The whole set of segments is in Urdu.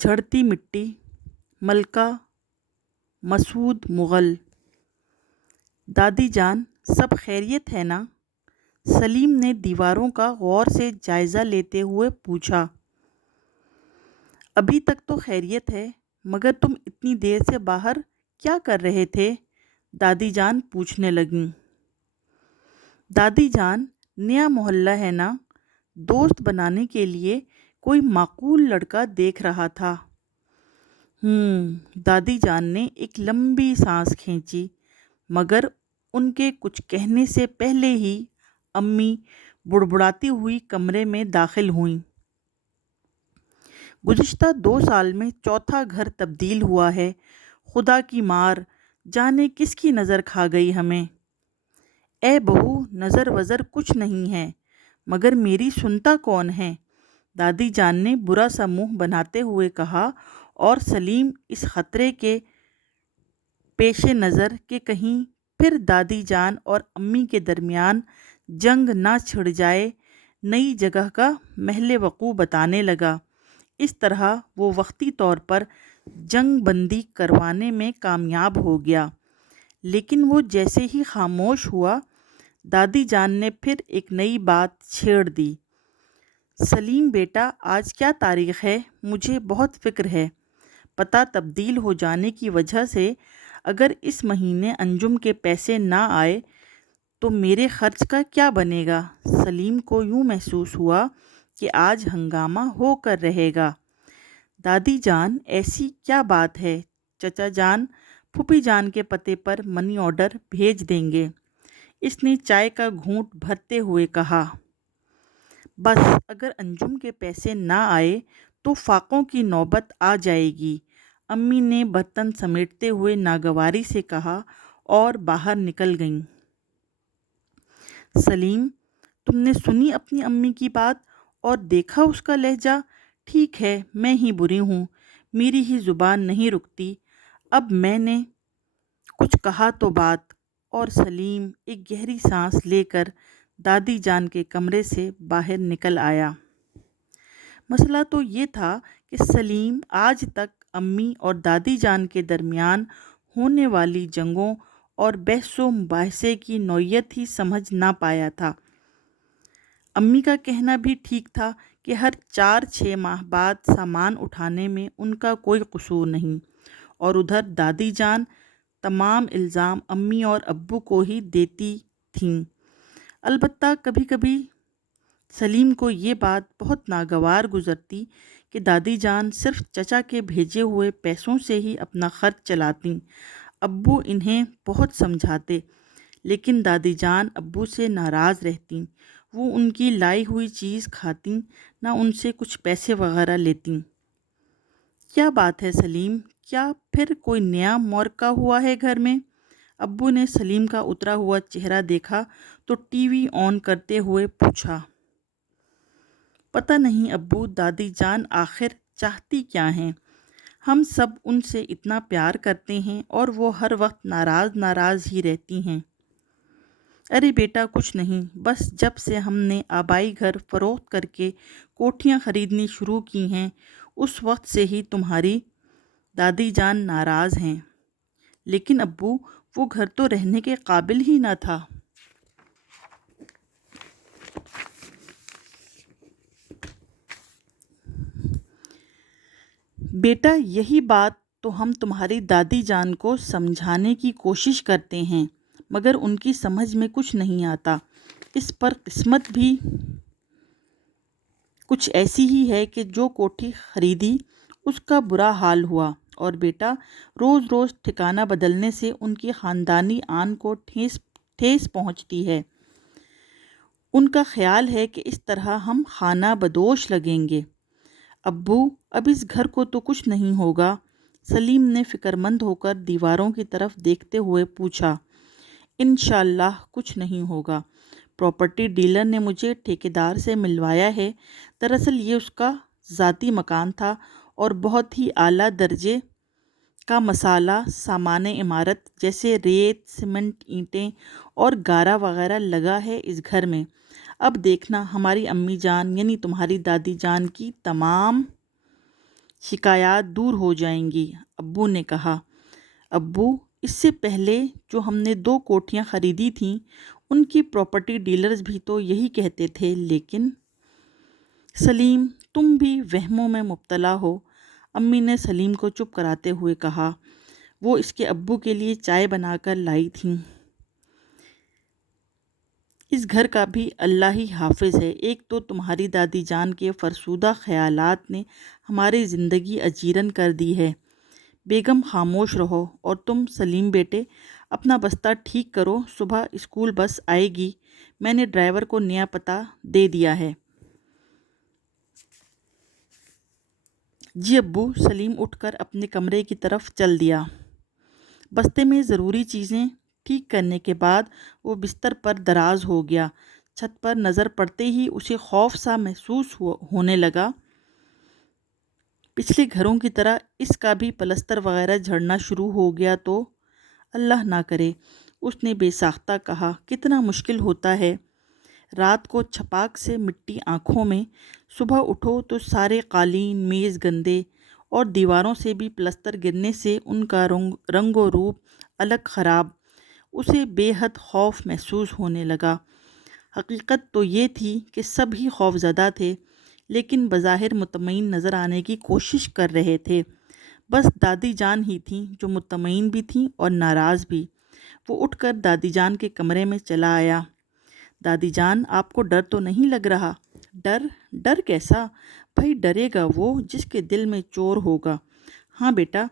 جھڑتی مٹی، ملکہ مسعود مغل۔ دادی جان، سب خیریت ہے نا؟ سلیم نے دیواروں کا غور سے جائزہ لیتے ہوئے پوچھا۔ ابھی تک تو خیریت ہے، مگر تم اتنی دیر سے باہر کیا کر رہے تھے؟ دادی جان پوچھنے لگیں۔ دادی جان، نیا محلہ ہے نا، دوست بنانے کے لیے کوئی معقول لڑکا دیکھ رہا تھا۔ دادی جان نے ایک لمبی سانس کھینچی، مگر ان کے کچھ کہنے سے پہلے ہی امی بڑبڑاتی ہوئی کمرے میں داخل ہوئیں۔ گزشتہ 2 سال میں چوتھا گھر تبدیل ہوا ہے، خدا کی مار، جانے کس کی نظر کھا گئی ہمیں۔ اے بہو، نظر وزر کچھ نہیں ہے، مگر میری سنتا کون ہے؟ دادی جان نے برا سا منہ بناتے ہوئے کہا، اور سلیم اس خطرے کے پیش نظر کہ کہیں پھر دادی جان اور امی کے درمیان جنگ نہ چھڑ جائے، نئی جگہ کا محل وقوع بتانے لگا۔ اس طرح وہ وقتی طور پر جنگ بندی کروانے میں کامیاب ہو گیا، لیکن وہ جیسے ہی خاموش ہوا، دادی جان نے پھر ایک نئی بات چھیڑ دی۔ سلیم بیٹا، آج کیا تاریخ ہے؟ مجھے بہت فکر ہے۔ پتہ تبدیل ہو جانے کی وجہ سے اگر اس مہینے انجم کے پیسے نہ آئے تو میرے خرچ کا کیا بنے گا؟ سلیم کو یوں محسوس ہوا کہ آج ہنگامہ ہو کر رہے گا۔ دادی جان، ایسی کیا بات ہے؟ چچا جان پھوپھی جان کے پتے پر منی آرڈر بھیج دیں گے، اس نے چائے کا گھونٹ بھرتے ہوئے کہا۔ بس اگر انجم کے پیسے نہ آئے تو فاقوں کی نوبت آ جائے گی، امی نے برتن سمیٹتے ہوئے ناگواری سے کہا اور باہر نکل گئیں۔ سلیم، تم نے سنی اپنی امی کی بات اور دیکھا اس کا لہجہ؟ ٹھیک ہے، میں ہی بری ہوں، میری ہی زبان نہیں رکتی، اب میں نے کچھ کہا تو بات۔ اور سلیم ایک گہری سانس لے کر دادی جان کے کمرے سے باہر نکل آیا۔ مسئلہ تو یہ تھا کہ سلیم آج تک امی اور دادی جان کے درمیان ہونے والی جنگوں اور بحث و مباحثے کی نوعیت ہی سمجھ نہ پایا تھا۔ امی کا کہنا بھی ٹھیک تھا کہ ہر 4-6 ماہ بعد سامان اٹھانے میں ان کا کوئی قصور نہیں، اور ادھر دادی جان تمام الزام امی اور ابو کو ہی دیتی تھیں۔ البتہ کبھی کبھی سلیم کو یہ بات بہت ناگوار گزرتی کہ دادی جان صرف چچا کے بھیجے ہوئے پیسوں سے ہی اپنا خرچ چلاتیں۔ ابو انہیں بہت سمجھاتے، لیکن دادی جان ابو سے ناراض رہتیں۔ وہ ان کی لائی ہوئی چیز کھاتیں، نہ ان سے کچھ پیسے وغیرہ لیتیں۔ کیا بات ہے سلیم، کیا پھر کوئی نیا معرکہ ہوا ہے گھر میں؟ ابو نے سلیم کا اترا ہوا چہرہ دیکھا تو ٹی وی آن کرتے ہوئے پوچھا۔ پتہ نہیں ابو، دادی جان آخر چاہتی کیا ہیں؟ ہم سب ان سے اتنا پیار کرتے ہیں اور وہ ہر وقت ناراض ناراض ہی رہتی ہیں۔ ارے بیٹا کچھ نہیں، بس جب سے ہم نے آبائی گھر فروخت کر کے کوٹھیاں خریدنی شروع کی ہیں، اس وقت سے ہی تمہاری دادی جان ناراض ہیں۔ لیکن ابو، وہ گھر تو رہنے کے قابل ہی نہ تھا۔ بیٹا، یہی بات تو ہم تمہاری دادی جان کو سمجھانے کی کوشش کرتے ہیں، مگر ان کی سمجھ میں کچھ نہیں آتا۔ اس پر قسمت بھی کچھ ایسی ہی ہے کہ جو کوٹھی خریدی اس کا برا حال ہوا، اور بیٹا روز روز ٹھکانہ بدلنے سے ان کی خاندانی آن کو ٹھیس پہنچتی ہے۔ ان کا خیال ہے کہ اس طرح ہم خانہ بدوش لگیں گے۔ ابو، اب اس گھر کو تو کچھ نہیں ہوگا؟ سلیم نے فکر مند ہو کر دیواروں کی طرف دیکھتے ہوئے پوچھا۔ انشاءاللہ کچھ نہیں ہوگا، پراپرٹی ڈیلر نے مجھے ٹھیکیدار سے ملوایا ہے۔ دراصل یہ اس کا ذاتی مکان تھا اور بہت ہی اعلیٰ درجے کا مسالہ سامان عمارت جیسے ریت، سیمنٹ، اینٹیں اور گارا وغیرہ لگا ہے اس گھر میں۔ اب دیکھنا، ہماری امی جان یعنی تمہاری دادی جان کی تمام شکایات دور ہو جائیں گی۔ ابو نے کہا، ابو، اس سے پہلے جو ہم نے 2 کوٹھیاں خریدی تھیں ان کی پراپرٹی ڈیلرز بھی تو یہی کہتے تھے، لیکن سلیم تم بھی وہموں میں مبتلا ہو۔ امی نے سلیم کو چپ کراتے ہوئے کہا، وہ اس کے ابو کے لیے چائے بنا کر لائی تھیں۔ اس گھر کا بھی اللہ ہی حافظ ہے۔ ایک تو تمہاری دادی جان کے فرسودہ خیالات نے ہماری زندگی اجیرن کر دی ہے۔ بیگم خاموش رہو، اور تم سلیم بیٹے اپنا بستہ ٹھیک کرو، صبح اسکول بس آئے گی، میں نے ڈرائیور کو نیا پتہ دے دیا ہے۔ جی ابو، سلیم اٹھ کر اپنے کمرے کی طرف چل دیا۔ بستے میں ضروری چیزیں ٹھیک کرنے کے بعد وہ بستر پر دراز ہو گیا۔ چھت پر نظر پڑتے ہی اسے خوف سا محسوس ہونے لگا۔ پچھلے گھروں کی طرح اس کا بھی پلستر وغیرہ جھڑنا شروع ہو گیا تو؟ اللہ نہ کرے، اس نے بے ساختہ کہا۔ کتنا مشکل ہوتا ہے، رات کو چھپاک سے مٹی آنکھوں میں، صبح اٹھو تو سارے قالین میز گندے، اور دیواروں سے بھی پلستر گرنے سے ان کا رنگ و روپ الگ خراب۔ اسے بے حد خوف محسوس ہونے لگا۔ حقیقت تو یہ تھی کہ سب ہی خوف زدہ تھے، لیکن بظاہر مطمئن نظر آنے کی کوشش کر رہے تھے۔ بس دادی جان ہی تھیں جو مطمئن بھی تھیں اور ناراض بھی۔ وہ اٹھ کر دادی جان کے کمرے میں چلا آیا۔ دادی جان، آپ کو ڈر تو نہیں لگ رہا؟ ڈر کیسا؟ بھائی ڈرے گا وہ جس کے دل میں چور ہوگا۔ ہاں بیٹا،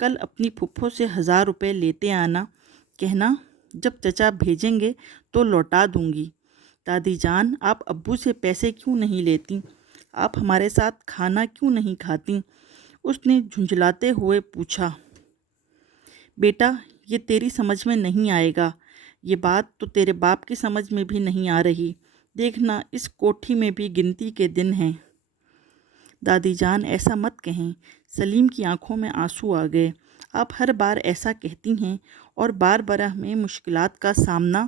کل اپنی پھپھو سے 1000 روپے لیتے آنا، کہنا جب چچا بھیجیں گے تو لوٹا دوں گی۔ دادی جان، آپ ابو سے پیسے کیوں نہیں لیتی؟ آپ ہمارے ساتھ کھانا کیوں نہیں کھاتی؟ اس نے جھنجھلاتے ہوئے پوچھا۔ بیٹا، یہ تیری سمجھ میں نہیں آئے گا، یہ بات تو تیرے باپ کی سمجھ میں بھی نہیں آ رہی۔ دیکھنا اس کوٹھی میں بھی گنتی کے دن ہیں۔ دادی جان ایسا مت کہیں۔ سلیم کی آنکھوں میں آنسو آ گئے۔ آپ ہر بار ایسا کہتی ہیں اور بار بار ہمیں مشکلات کا سامنا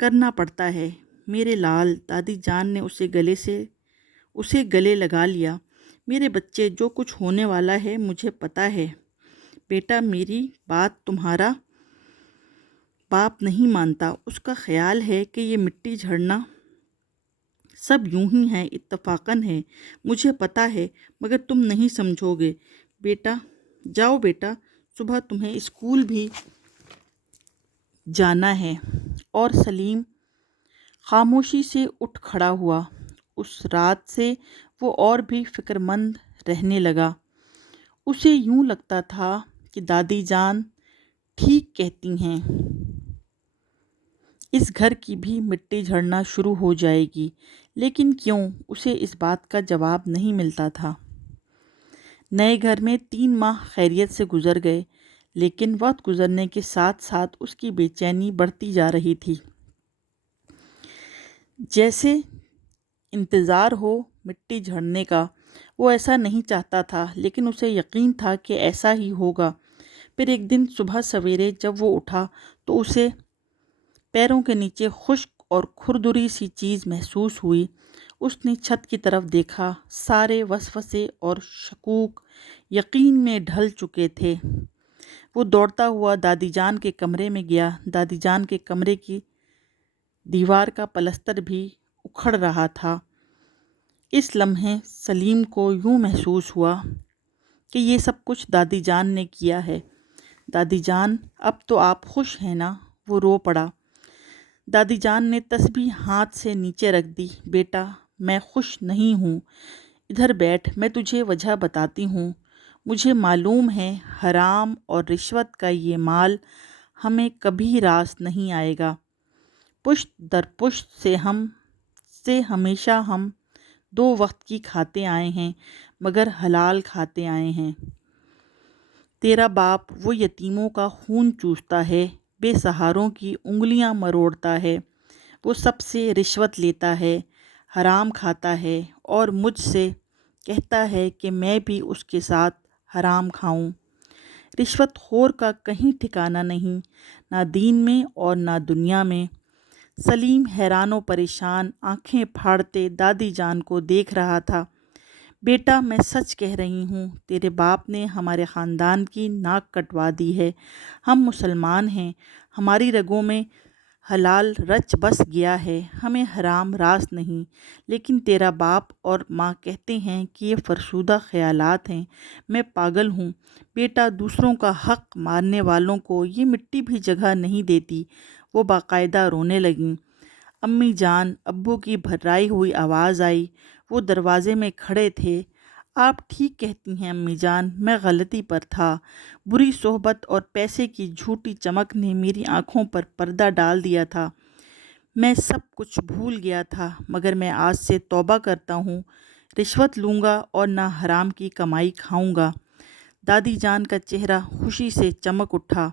کرنا پڑتا ہے۔ میرے لال، دادی جان نے اسے گلے لگا لیا۔ میرے بچے، جو کچھ ہونے والا ہے مجھے پتا ہے۔ بیٹا، میری بات تمہارا باپ نہیں مانتا، اس کا خیال ہے کہ یہ مٹی جھڑنا سب یوں ہی ہے، اتفاقاً ہے، مجھے پتا ہے، مگر تم نہیں سمجھو گے۔ بیٹا جاؤ بیٹا، صبح تمہیں اسکول بھی جانا ہے۔ اور سلیم خاموشی سے اٹھ کھڑا ہوا۔ اس رات سے وہ اور بھی فکر مند رہنے لگا۔ اسے یوں لگتا تھا کہ دادی جان ٹھیک کہتی ہیں، اس گھر کی بھی مٹی جھڑنا شروع ہو جائے گی، لیکن کیوں؟ اسے اس بات کا جواب نہیں ملتا تھا۔ نئے گھر میں 3 ماہ خیریت سے گزر گئے، لیکن وقت گزرنے کے ساتھ ساتھ اس کی بے چینی بڑھتی جا رہی تھی۔ جیسے انتظار ہو مٹی جھڑنے کا۔ وہ ایسا نہیں چاہتا تھا، لیکن اسے یقین تھا کہ ایسا ہی ہوگا۔ پھر ایک دن صبح سویرے جب وہ اٹھا تو اسے پیروں کے نیچے خشک اور کھردری سی چیز محسوس ہوئی۔ اس نے چھت کی طرف دیکھا، سارے وسوسے اور شکوک یقین میں ڈھل چکے تھے۔ وہ دوڑتا ہوا دادی جان کے کمرے میں گیا۔ دادی جان کے کمرے کی دیوار کا پلستر بھی اکھڑ رہا تھا۔ اس لمحے سلیم کو یوں محسوس ہوا کہ یہ سب کچھ دادی جان نے کیا ہے۔ دادی جان، اب تو آپ خوش ہیں نا؟ وہ رو پڑا۔ دادی جان نے تسبیح ہاتھ سے نیچے رکھ دی۔ بیٹا، میں خوش نہیں ہوں، ادھر بیٹھ، میں تجھے وجہ بتاتی ہوں۔ مجھے معلوم ہے حرام اور رشوت کا یہ مال ہمیں کبھی راس نہیں آئے گا۔ پشت در پشت سے ہمیشہ ہم 2 وقت کی کھاتے آئے ہیں، مگر حلال کھاتے آئے ہیں۔ تیرا باپ وہ یتیموں کا خون چوستا ہے، بے سہاروں کی انگلیاں مروڑتا ہے، وہ سب سے رشوت لیتا ہے، حرام کھاتا ہے، اور مجھ سے کہتا ہے کہ میں بھی اس کے ساتھ حرام کھاؤں۔ رشوت خور کا کہیں ٹھکانہ نہیں، نہ دین میں اور نہ دنیا میں۔ سلیم حیران و پریشان آنکھیں پھاڑتے دادی جان کو دیکھ رہا تھا۔ بیٹا میں سچ کہہ رہی ہوں، تیرے باپ نے ہمارے خاندان کی ناک کٹوا دی ہے۔ ہم مسلمان ہیں، ہماری رگوں میں حلال رچ بس گیا ہے، ہمیں حرام راس نہیں۔ لیکن تیرا باپ اور ماں کہتے ہیں کہ یہ فرسودہ خیالات ہیں، میں پاگل ہوں۔ بیٹا دوسروں کا حق مارنے والوں کو یہ مٹی بھی جگہ نہیں دیتی۔ وہ باقاعدہ رونے لگیں۔ امی جان، ابو کی بھررائی ہوئی آواز آئی۔ وہ دروازے میں کھڑے تھے۔ آپ ٹھیک کہتی ہیں امی جان، میں غلطی پر تھا۔ بری صحبت اور پیسے کی جھوٹی چمک نے میری آنکھوں پر پردہ ڈال دیا تھا۔ میں سب کچھ بھول گیا تھا، مگر میں آج سے توبہ کرتا ہوں۔ رشوت لوں گا اور نہ حرام کی کمائی کھاؤں گا۔ دادی جان کا چہرہ خوشی سے چمک اٹھا۔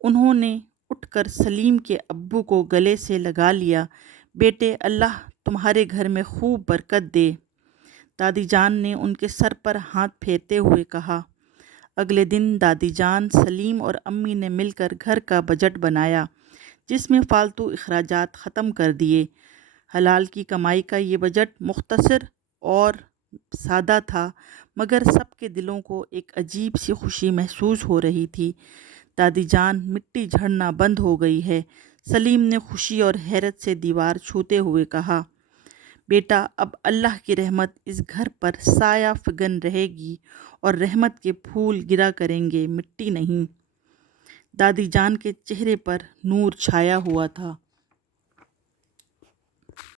انہوں نے اٹھ کر سلیم کے ابو کو گلے سے لگا لیا۔ بیٹے، اللہ تمہارے گھر میں خوب برکت دے۔ دادی جان نے ان کے سر پر ہاتھ پھیرتے ہوئے کہا۔ اگلے دن دادی جان، سلیم اور امی نے مل کر گھر کا بجٹ بنایا، جس میں فالتو اخراجات ختم کر دیے۔ حلال کی کمائی کا یہ بجٹ مختصر اور سادہ تھا، مگر سب کے دلوں کو ایک عجیب سی خوشی محسوس ہو رہی تھی۔ دادی جان، مٹی جھڑنا بند ہو گئی ہے، سلیم نے خوشی اور حیرت سے دیوار چھوتے ہوئے کہا۔ بیٹا، اب اللہ کی رحمت اس گھر پر سایہ فگن رہے گی اور رحمت کے پھول گرا کریں گے، مٹی نہیں۔ دادی جان کے چہرے پر نور چھایا ہوا تھا۔